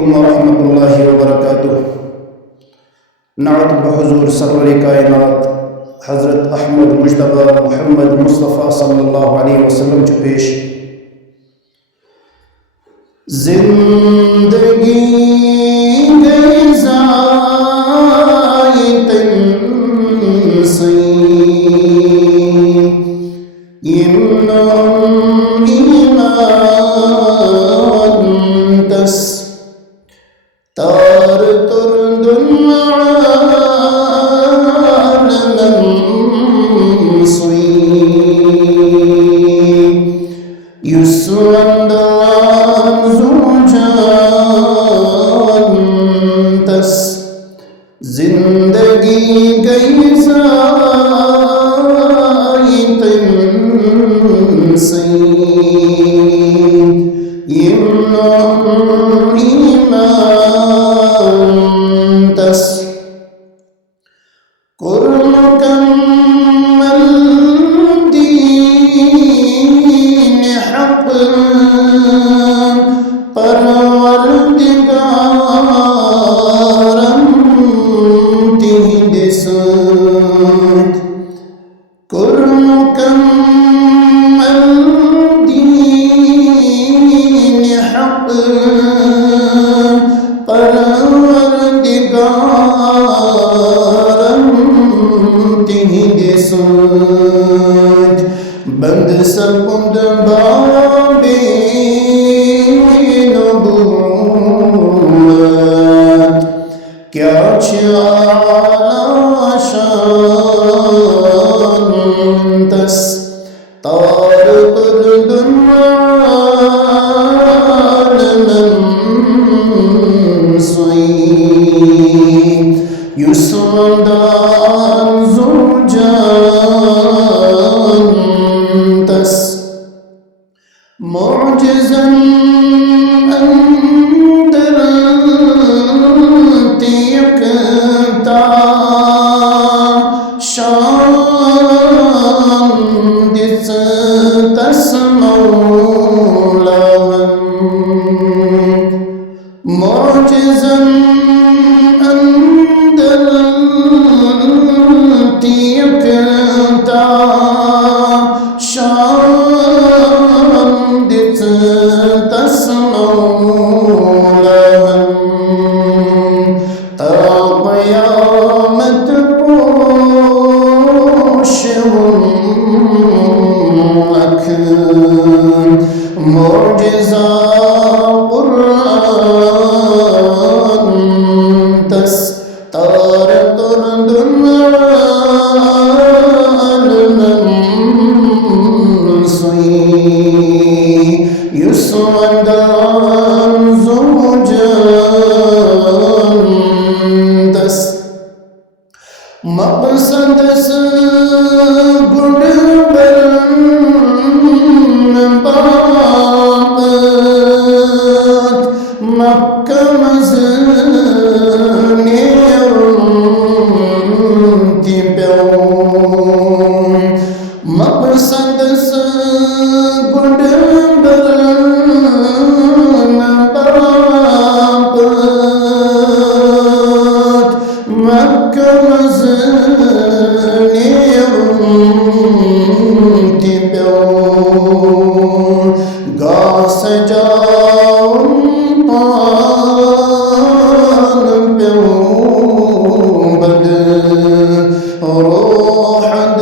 अलैकुम वरहमतुल्लाहि वबरकातुह। नाअत बहुज़ूर सरवर कायनात हज़रत अहमद मुज्तबा मोहम्मद मुस्तफ़ा सल्लल्लाहु अलैहि वसल्लम च पेश। ज़िंदगी गई ज़ाई तुमसे तार तुरदुन आलमन सुई युस्वंदान जुजानतस जिंदगी गई ज़ाई तुमसे मुकम्मल दीन हक़ परवरदिगारम तिहदिसत मुकम्मल दीन हक़ बंद सपुद बाबे नबूवत क्या चाला शान तस तार तुरदुन आलमन सुई युस्वंदान जुजानतस मुअजिज़न अंदर तियकता शान दिस तस मौलावन मुअजिज़न अंदर तियकता मुअजिज़ा कुरान तस तार तुरदुन आलमन सुई युस्वंदान जुजानतस मक़सद से गुड मक्का मज़ने की प्यार मक़सद से गुड मक्का मज़ने की प्यार गा सजाऊं बद रोहद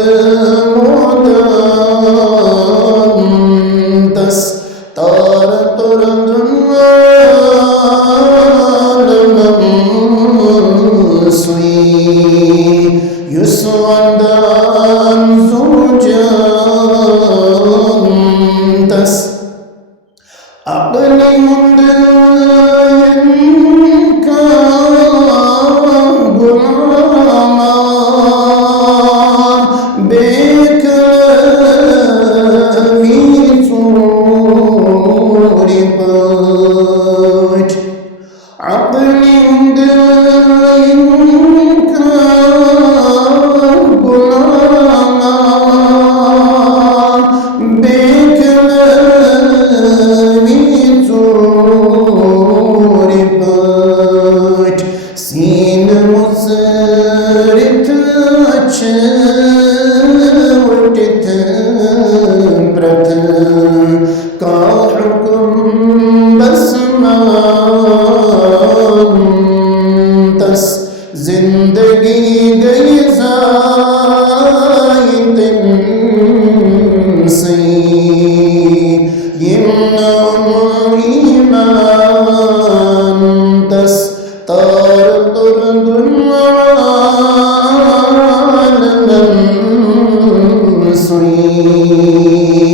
मोदस तार तुरदुन आलमन सुई युस्वंदान जुजानतस अपने मुंदे المصرين.